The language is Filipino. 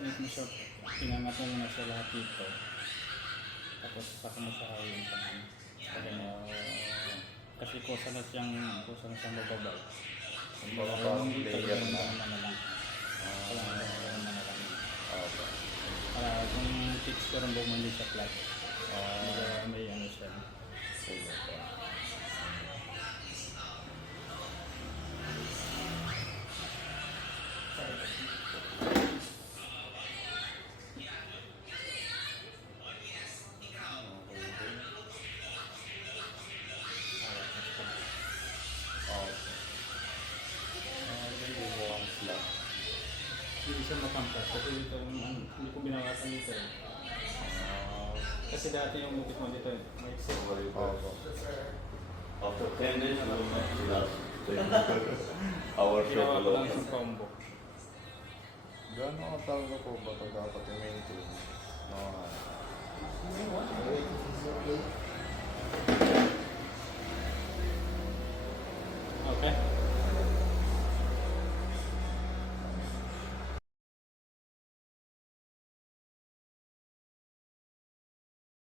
Sinit mo siya, pinangat mo muna siya lahat dito. Tapos saka mo siya hawin sa mga. Kasi kusa na siyang bababa. Yung mga parang layer na. Para kung texture ang bumuli sa flat. May ano siya. Hindi siya makampas kasi dito hindi ko binawasan dito eh. Kasi dati yung bukit mo dito eh. May After 10 days, you will not see us. Our shop ginawa ko will lang open. yung combo. Gano'n talaga po ba ito dapat i-maintain? No.